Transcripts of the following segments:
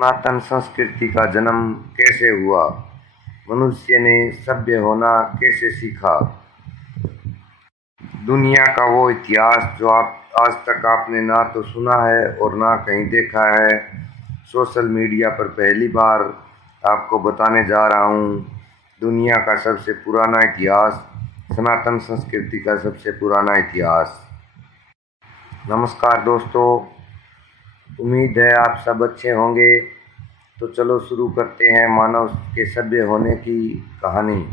सनातन संस्कृति का जन्म कैसे हुआ? मनुष्य ने सभ्य होना कैसे सीखा? दुनिया का वो इतिहास जो आज तक आपने ना तो सुना है और ना कहीं देखा है, सोशल मीडिया पर पहली बार आपको बताने जा रहा हूँ। दुनिया का सबसे पुराना इतिहास, सनातन संस्कृति का सबसे पुराना इतिहास। नमस्कार दोस्तों, उम्मीद है आप सब अच्छे होंगे। तो चलो शुरू करते हैं मानव के सभ्य होने की कहानी।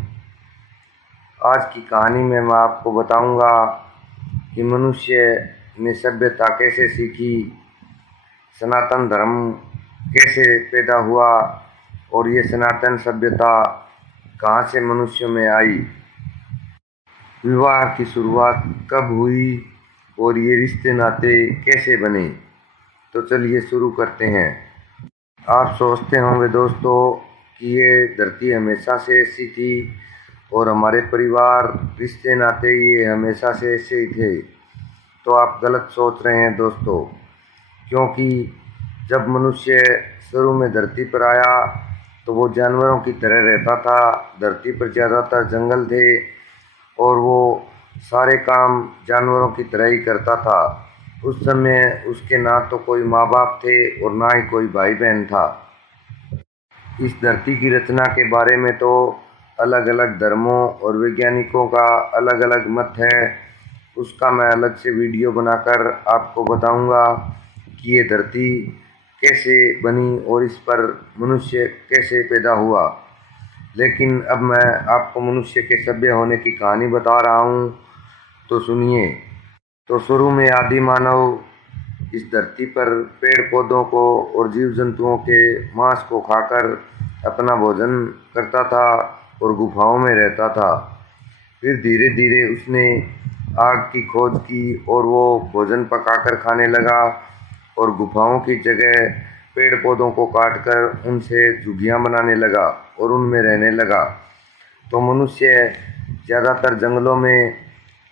आज की कहानी में मैं आपको बताऊंगा कि मनुष्य ने सभ्यता कैसे सीखी, सनातन धर्म कैसे पैदा हुआ और ये सनातन सभ्यता कहाँ से मनुष्य में आई, विवाह की शुरुआत कब हुई और ये रिश्ते नाते कैसे बने। तो चलिए शुरू करते हैं। आप सोचते होंगे दोस्तों कि ये धरती हमेशा से ऐसी थी और हमारे परिवार, रिश्ते नाते ये हमेशा से ऐसे ही थे। तो आप गलत सोच रहे हैं दोस्तों, क्योंकि जब मनुष्य शुरू में धरती पर आया तो वो जानवरों की तरह रहता था। धरती पर ज़्यादातर जंगल थे और वो सारे काम जानवरों की तरह ही करता था। उस समय उसके ना तो कोई माँ बाप थे और ना ही कोई भाई बहन था। इस धरती की रचना के बारे में तो अलग अलग धर्मों और वैज्ञानिकों का अलग अलग मत है। उसका मैं अलग से वीडियो बनाकर आपको बताऊंगा कि ये धरती कैसे बनी और इस पर मनुष्य कैसे पैदा हुआ। लेकिन अब मैं आपको मनुष्य के सभ्य होने की कहानी बता रहा हूँ, तो सुनिए। तो शुरू में आदि मानव इस धरती पर पेड़ पौधों को और जीव जंतुओं के मांस को खाकर अपना भोजन करता था और गुफाओं में रहता था। फिर धीरे धीरे उसने आग की खोज की और वो भोजन पकाकर खाने लगा और गुफाओं की जगह पेड़ पौधों को काटकर उनसे झुग्गियां बनाने लगा और उनमें रहने लगा। तो मनुष्य ज़्यादातर जंगलों में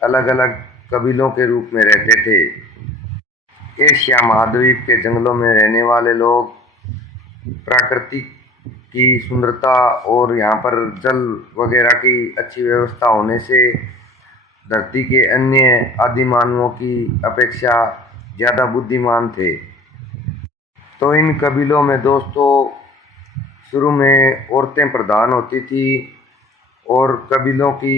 अलग अलग कबीलों के रूप में रहते थे। एशिया महाद्वीप के जंगलों में रहने वाले लोग प्रकृति की सुंदरता और यहाँ पर जल वगैरह की अच्छी व्यवस्था होने से धरती के अन्य आदि मानवों की अपेक्षा ज़्यादा बुद्धिमान थे। तो इन कबीलों में दोस्तों शुरू में औरतें प्रधान होती थी और कबीलों की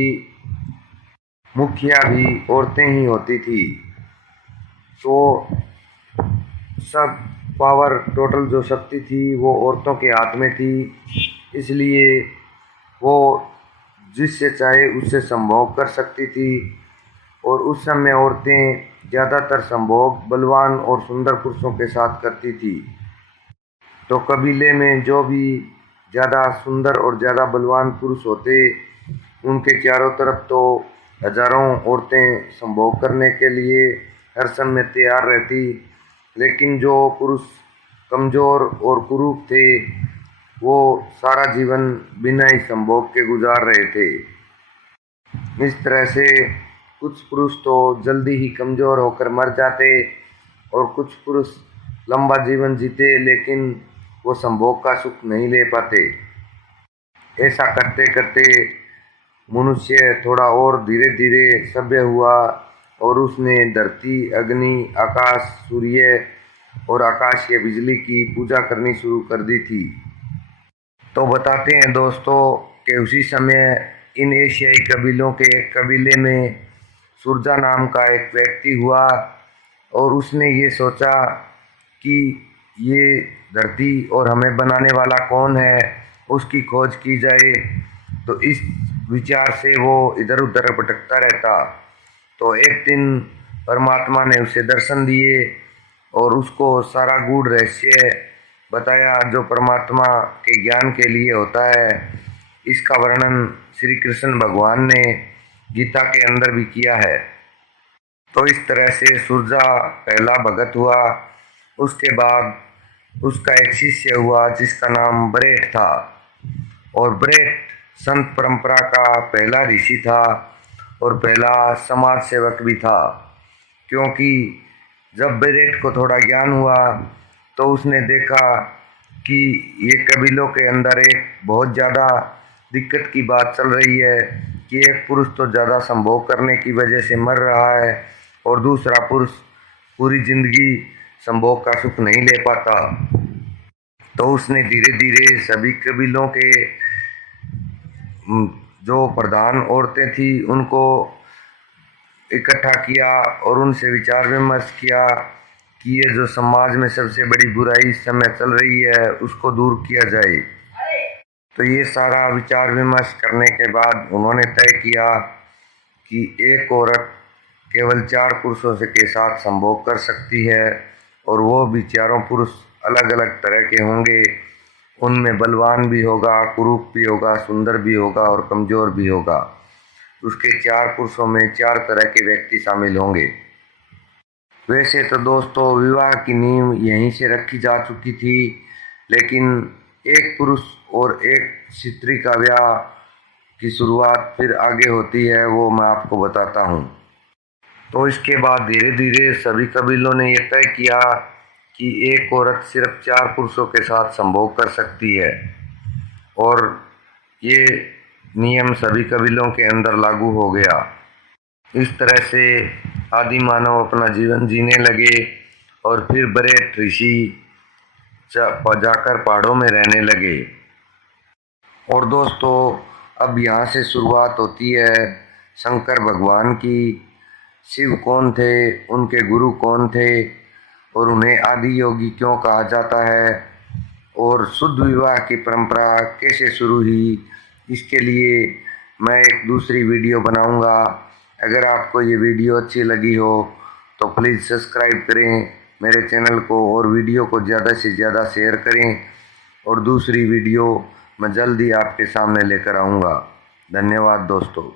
मुखिया भी औरतें ही होती थी। तो सब पावर, टोटल जो शक्ति थी वो औरतों के हाथ में थी, इसलिए वो जिससे चाहे उससे संभोग कर सकती थी। और उस समय औरतें ज़्यादातर संभोग बलवान और सुंदर पुरुषों के साथ करती थी। तो कबीले में जो भी ज़्यादा सुंदर और ज़्यादा बलवान पुरुष होते, उनके चारों तरफ तो हजारों औरतें संभोग करने के लिए हर समय तैयार रहती। लेकिन जो पुरुष कमज़ोर और कुरूप थे वो सारा जीवन बिना ही संभोग के गुजार रहे थे। इस तरह से कुछ पुरुष तो जल्दी ही कमज़ोर होकर मर जाते और कुछ पुरुष लंबा जीवन जीते, लेकिन वो संभोग का सुख नहीं ले पाते। ऐसा करते करते मनुष्य थोड़ा और धीरे धीरे सभ्य हुआ और उसने धरती, अग्नि, आकाश, सूर्य और आकाशीय बिजली की पूजा करनी शुरू कर दी थी। तो बताते हैं दोस्तों कि उसी समय इन एशियाई कबीलों के एक कबीले में सुरजा नाम का एक व्यक्ति हुआ और उसने ये सोचा कि ये धरती और हमें बनाने वाला कौन है, उसकी खोज की जाए। तो इस विचार से वो इधर उधर भटकता रहता। तो एक दिन परमात्मा ने उसे दर्शन दिए और उसको सारा गूढ़ रहस्य बताया जो परमात्मा के ज्ञान के लिए होता है। इसका वर्णन श्री कृष्ण भगवान ने गीता के अंदर भी किया है। तो इस तरह से सुरजा पहला भगत हुआ। उसके बाद उसका एक शिष्य हुआ जिसका नाम बरेट था और बरेट संत परंपरा का पहला ऋषि था और पहला समाज सेवक भी था। क्योंकि जब बरेट को थोड़ा ज्ञान हुआ तो उसने देखा कि ये कबीलों के अंदर एक बहुत ज़्यादा दिक्कत की बात चल रही है कि एक पुरुष तो ज़्यादा संभोग करने की वजह से मर रहा है और दूसरा पुरुष पूरी जिंदगी संभोग का सुख नहीं ले पाता। तो उसने धीरे धीरे सभी कबीलों के जो प्रधान औरतें थी उनको इकट्ठा किया और उनसे विचार विमर्श किया कि ये जो समाज में सबसे बड़ी बुराई इस समय चल रही है उसको दूर किया जाए। तो ये सारा विचार विमर्श करने के बाद उन्होंने तय किया कि एक औरत केवल 4 पुरुषों से के साथ संभोग कर सकती है और वो भी चारों पुरुष अलग अलग तरह के होंगे। उनमें बलवान भी होगा, कुरूप भी होगा, सुंदर भी होगा और कमज़ोर भी होगा। उसके 4 पुरुषों में 4 तरह के व्यक्ति शामिल होंगे। वैसे तो दोस्तों विवाह की नींव यहीं से रखी जा चुकी थी, लेकिन एक पुरुष और एक स्त्री का ब्याह की शुरुआत फिर आगे होती है, वो मैं आपको बताता हूँ। तो इसके बाद धीरे धीरे सभी कबीलों ने यह तय किया कि एक औरत सिर्फ 4 पुरुषों के साथ संभोग कर सकती है और ये नियम सभी कबीलों के अंदर लागू हो गया। इस तरह से आदि मानव अपना जीवन जीने लगे और फिर बड़े ऋषि जाकर पहाड़ों में रहने लगे। और दोस्तों अब यहाँ से शुरुआत होती है शंकर भगवान की। शिव कौन थे, उनके गुरु कौन थे और उन्हें आदि योगी क्यों कहा जाता है और शुद्ध विवाह की परंपरा कैसे शुरू हुई, इसके लिए मैं एक दूसरी वीडियो बनाऊंगा। अगर आपको ये वीडियो अच्छी लगी हो तो प्लीज़ सब्सक्राइब करें मेरे चैनल को और वीडियो को ज़्यादा से ज़्यादा शेयर करें और दूसरी वीडियो मैं जल्दी आपके सामने लेकर आऊँगा। धन्यवाद दोस्तों।